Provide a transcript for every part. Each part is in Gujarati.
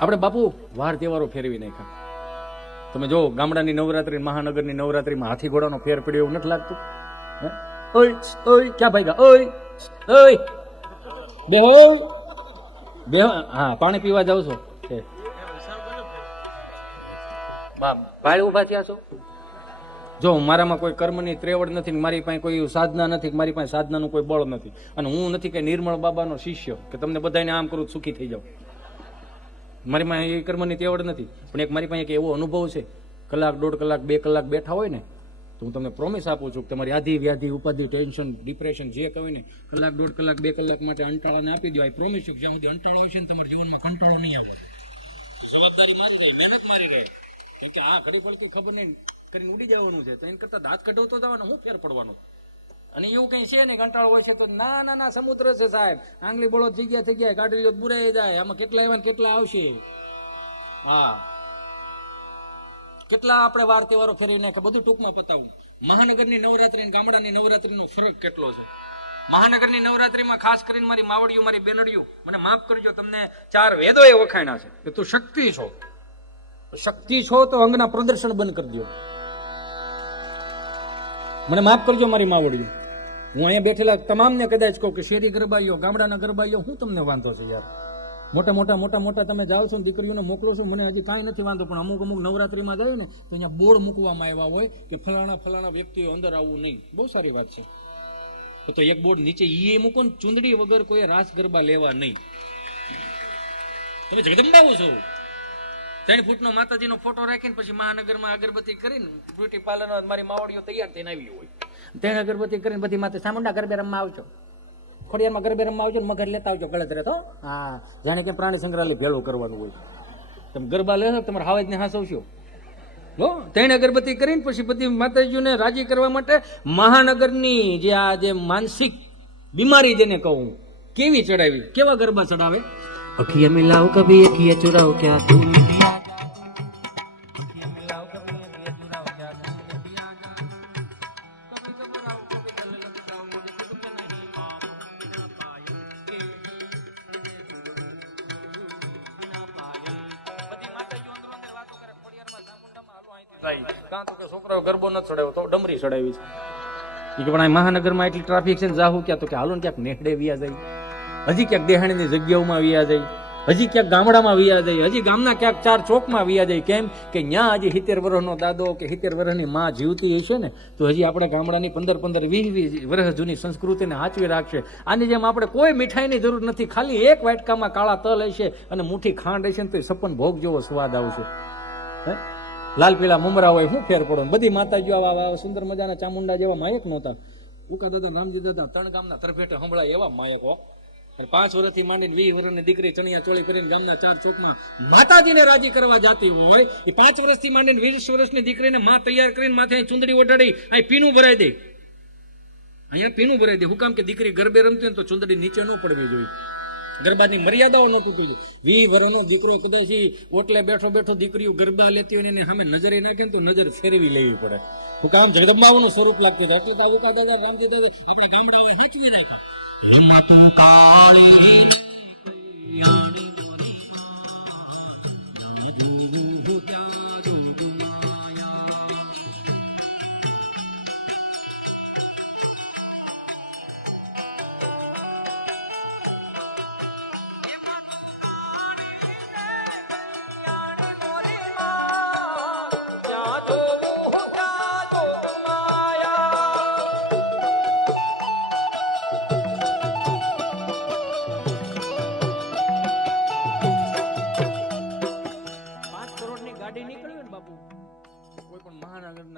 આપણે બાપુ વાર તહેવારો ફેરવી નાખ્યા. તમે જો ગામડાની નવરાત્રી, મહાનગરની નવરાત્રીમાં હાથી ઘોડાનો ફેર પડ્યો એવું નથી લાગતું? ઓય ઓય ક્યાં ભાગ્યા? ઓય ઓય બેહો બેહો. હા, પાણી પીવા જાવ છો? ભાઈ ઉભા થયા છો? જો મારામાં કોઈ કર્મની ત્રેવડ નથી, મારી પાસે કોઈ સાધના નથી, મારી પાસે સાધનાનું કોઈ બળ નથી, અને હું નથી કે નિર્મળ બાબાનો શિષ્ય કે તમને બધાને આમ કરું સુખી થઈ જાવ. મારી પાસે એ કર્મની ત્રેવડ નથી. પણ એક મારી પાસે એક એવો અનુભવ છે, કલાક, 1.5 કલાક, 2 કલાક બેઠા હોય ને, તો હું તમને પ્રોમિસ આપું છું કે તમારી આધિ વ્યાધિ, ઉપાધિ, ટેન્શન, ડિપ્રેશન જે કહ્યું ને, કલાક, 1.5 કલાક, 2 કલાક માટે અંટાળાને આપી દો. આઈ પ્રોમિસ છું કે જ્યાં સુધી અંટાળો હોય છે ને તમારા જીવનમાં કંટાળો નહીં આવે. જવાબદારી મારી ગઈ, મહેનત મારી ગઈ, કે આ ઘડી પડતી ખબર નહીં કરીને ઉડી જવાનું છે, તો એના કરતા દાંત કઢાવતો જવાનું, હું ફેર પડવાનો? અને એવું કઈ છે નહીં, કંટાળો હોય છે તો ના ના ના સમુદ્ર છે સાહેબ, આંગળી બોળો થઈ ગયા, કાઢી લો બુરાઈ જાય. આમાં કેટલા આવ્યા ને કેટલા આવશે? હા, કેટલા આપણે વાર તહેવારો ફેરવી નાખે. બધું ટૂંકમાં પતાવું. મહાનગરની નવરાત્રી અને ગામડાની નવરાત્રીનો ફરક કેટલો છે. મહાનગરની નવરાત્રીમાં ખાસ કરીને મારી માવડીઓ, મારી બેનડીઓ, મને માફ કરજો, તમને 4 વેદો એ વખાણ્યા છે કે તું શક્તિ છો. શક્તિ છો તો અંગના પ્રદર્શન બંધ કરી દો. મને માફ કરજો મારી માવડીઓ. હું અહીંયા બેઠેલા તમામને કદાચ કહું કે શેરી ગરબાઈઓ, ગામડાના ગરબાઈઓ, હું તમને વાંધો છે યાર? મોટા તમે જાઓ છો ને દીકરીઓને મોકલો છો, મને હજી કાંઈ નથી વાંધો, પણ અમુક નવરાત્રીમાં જાય ને તો અહીંયા બોર્ડ મૂકવામાં આવ્યા હોય કે ફલાણા વ્યક્તિઓ અંદર આવવું નહીં. બહુ સારી વાત છે. તો એક બોર્ડ નીચે એ મૂકો ને, ચૂંદડી વગર કોઈ રાસ ગરબા લેવા નહીં. તમે જગદંબાઓ છો. 3 ફૂટનો માતાજીનો ફોટો રાખીને પછી મહાનગરમાં અગરબત્તી કરીને, બ્યુટી પાર્લર મારી માવડીઓ તૈયાર થઈને આવી હોય, 3 અગરબત્તી કરીને બધી માતા સામુંડા ગરબે રમવા આવજો, ખોડિયારમાં ગરબે રમવા આવજો ને મગર લેતા આવજો ગળતરે. તો હા, જાણે કે પ્રાણી સંગ્રહાલય ભેળું કરવાનું હોય. તમે ગરબા લેશો તમારે હાવજને હાસવશો. 3 અગરબત્તી કરીને પછી બધી માતાજીઓને રાજી કરવા માટે મહાનગરની જે માનસિક બીમારી જેને કહું, કેવી ચડાવી, કેવા ગરબા ચડાવે. અખિયા મિલાવ કભી અખિયા ચુરાવ ક્યાં તું છોકરાઓ ગરબો ન ચડાવ્યો તો ડમરી ચડાવી છે કે પણ મહાનગરમાં એટલી ટ્રાફિક છે ને, જાહુ ક્યાં તો કે હાલો ને ક્યાંક નેહડે વિયા જાય, હજી ક્યાંક દેહાણીની જગ્યાઓમાં વિયા જાય, હજી ક્યાંક ગામડામાં વિયા જાય, હજી ગામના ક્યાંક 4 ચોકમાં વિયા જાય. કેમ કે ત્યાં હજી 70 વર્ષનો દાદો કે 70 વર્ષની માં જીવતી હશે ને, તો હજી આપણા ગામડાની 15 20 વર્ષ જૂની સંસ્કૃતિને હાચવી રાખશે. આની જેમ આપણે કોઈ મીઠાઈની જરૂર નથી, ખાલી એક વાટકામાં કાળા તલ હશે અને મુઠ્ઠી ખાંડ હશે ને તો 56 ભોગ જેવો સ્વાદ આવશે. લાલ પીળા મમરા હોય, શું ફેર પડો? બધી માતાજીઓ આવા સુંદર મજાના ચામુંડા જેવા માયક નહોતા. ઉકા દાદા, રામજી દાદા, 3 ગામના તરફેટે સંભળાય એવા માયક હો. 5 વર્ષથી માંડીને 20 વર્ષની દીકરી ચણિયા ચોળી કરીને ગામના 4 ચોકમાં માતાજીને રાજી કરવા જાતી હોય, એ 5 વર્ષથી માંડીને 20 વર્ષની દીકરીને માં તૈયાર કરીને માથે ચુંદડી ઓઢાડી અહીં પીનું ભરાઈ દે. અહીંયા પીનું ભરાઈ દે. હું કામ કે દીકરી ગરબે રમતી ને તો ચુંદડી નીચે ન પડવી જોઈએ, ગરબાની મર્યાદાઓ ન તૂટવી જોઈએ. 20 વર્ષનો દીકરો કદાચ ઓટલે બેઠો દીકરીઓ ગરબા લેતી હોય ને સામે નજરે નાખે ને તો નજર ફેરવી લેવી પડે. હું કામ જગદંબાઓનું સ્વરૂપ લાગતી એટલે તો ઉકા દાદા, રામજી દાદા આપણે ગામડાઓ હેચવી નાખા.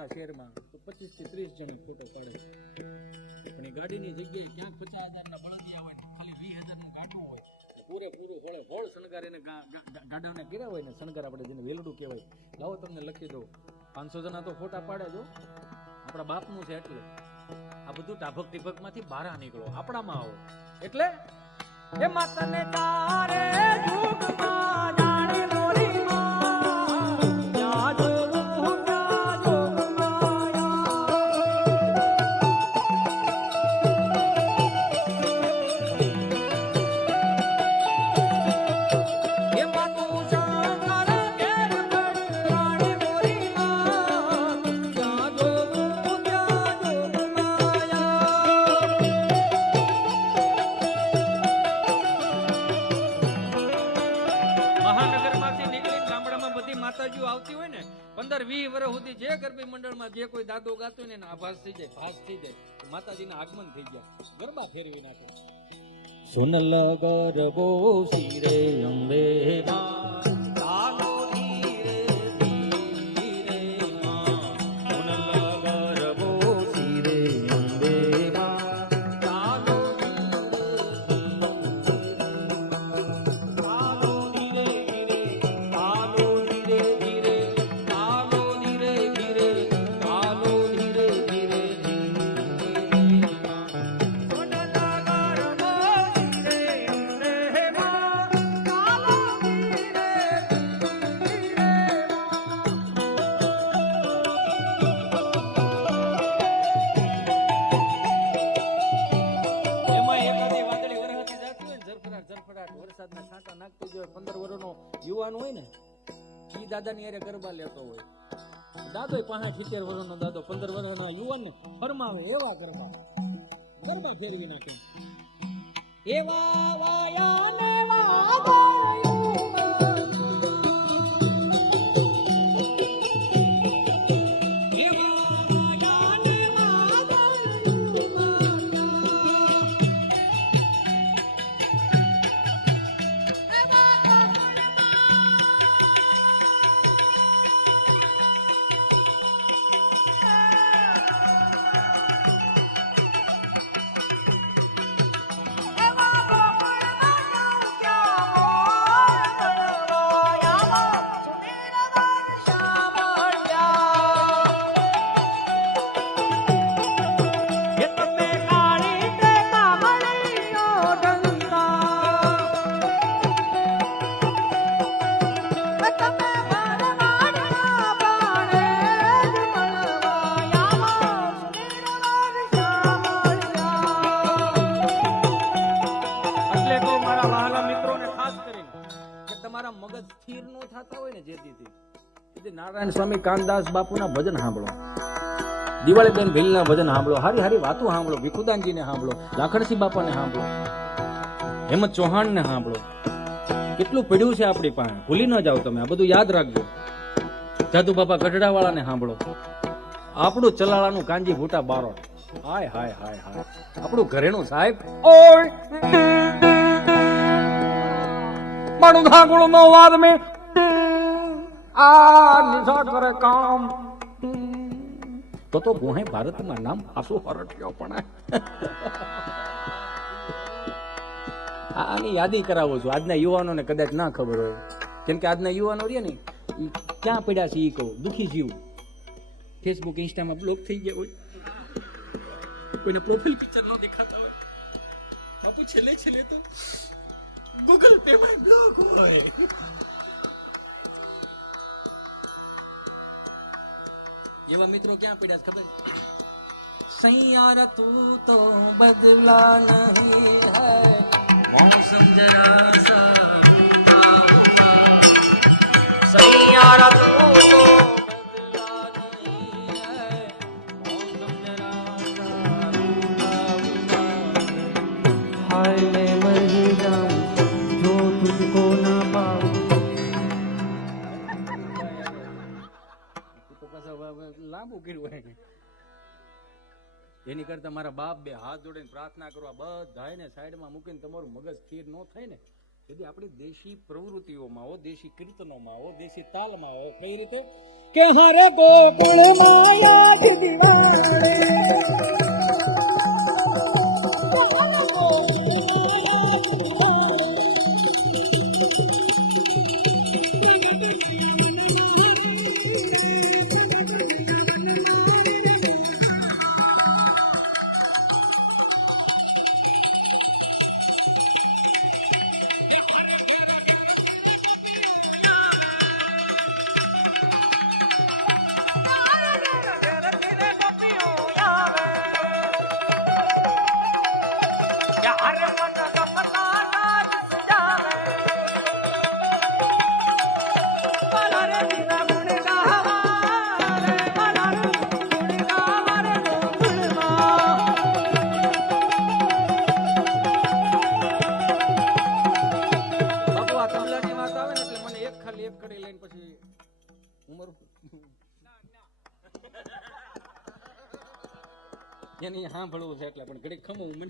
શહેરમાં તો 25 થી 30 જણ ફોટો પડે, પણ એ ગાડીની જગ્યાએ ક્યાંક 50,000 ના બળદિયા હોય, ખાલી 20,000 નું ગાડું હોય, પૂરેપૂરું હોળ શણગાર એને ગાડાને કર્યા હોય ને, શણગાર આપણે જેને વેલડું કહેવાય. લાવો તમને લખી દો, 500 જણા તો ફોટા પાડે જો, આપણા બાપનું છે. એટલે આ બધું ટાભક ટીભકમાંથી બહાર નીકળો, આપણામાં આવો. એટલે એ માતાને તારે જુગમાં જાણે મોરી માં જાજો એ માતું મહાનગરમાંથી નીકળીને ગામડામાં બધી માતાજીઓ આવતી હોય ને 15-20 વર્ષ સુધી જે ગરબી મંડળમાં જે કોઈ દાદો ગાતો હોય ને આભાસ થઈ જાય, ભાસ થઈ જાય, માતાજીના આગમન થઈ ગયા, ગરબા ફેરવી નાખે. સોનલ ગરબો શિરે અંબે માં ચાલો ધીરે ધીરે માં, સોનલ ગરબો શિરે અંબે માં ચાલો વરસાદના છાંટા નાખતો જો 15 વર્ષનો યુવાન હોય ને ઈ દાદાની હારે ગરબા લેતો હોય. દાદો 65-70 વર્ષનો દાદો 15 વર્ષના યુવાન ને ફરમાવે એવા ગરબા ફેરવી નાખે. એવા વાયા ને મગજ સ્થિર નો થતા હોય ને જેથી નારાયણ સ્વામી કાનદાસ બાપુના ભજન સાંભળો, દિવાળી બેન ભીલના ભજન સાંભળો, હારી હારી વાતો સાંભળો, ભીખુદાનજીને સાંભળો, લાખણસિંહ બાપાને સાંભળો, હેમંત ચૌહાણને સાંભળો. કેટલું પડ્યું છે આપણી પાસે, ભૂલી ન જાઓ તમે, આ બધું યાદ રાખજો. જાદુ બાપા ગઢડાવાળાને સાંભળો, આપણું ચલાળાનું કાંજી ભૂટા બારો, હાય હાય હાય હાય, આપણું ઘરેણું સાહેબ મારું ધાગુળ નો વાદ મે આ નિશા કરે કામ તો ભોહે ભારતમાં નામ આસુ હરટ્યો પણ આની યાદી કરાવું છું. આજના યુવાનોને કદાચ ના ખબર હોય, કેમ કે આજના યુવાનો રહ્યા ને ક્યાં પડ્યા છે એ કહું, દુખી જીવ, ફેસબુક ઇન્સ્ટામાં બ્લોક થઈ ગયા હોય, કોઈને પ્રોફાઇલ પિક્ચર ન દેખાતા હોય, બાપુ છેલ્લે છેલ્લે તો ગૂગલ પે માં બ્લોક હોય. એવા મિત્રો ક્યાં પડ્યા ખબર? સૈયારા તું તો બદલા નહીં હૈ, मौसम जरा सा हुआ हुआ, सैयारा तू तो बदला नहीं है, मौसम जरा सा हुआ हुआ, हाय मैं मर जाऊं जो तुझको ना पाऊं. તો પાછા લાંબુ કર્યું હોય. એની કરતા મારા બાપ બે હાથ જોડીને પ્રાર્થના કરવા, બધાને સાઈડમાં મૂકીને તમારું મગજ સ્થિર ન થાય ને તેથી આપણી દેશી પ્રવૃત્તિઓમાં આવો, દેશી કીર્તનોમાં આવો, દેશી તાલમાં આવો. કઈ રીતે કે હરે ગોકુળ માયા દિવાળે ઉંમર એને સાંભળવું છે એટલે પણ ઘડીક ખમવું મને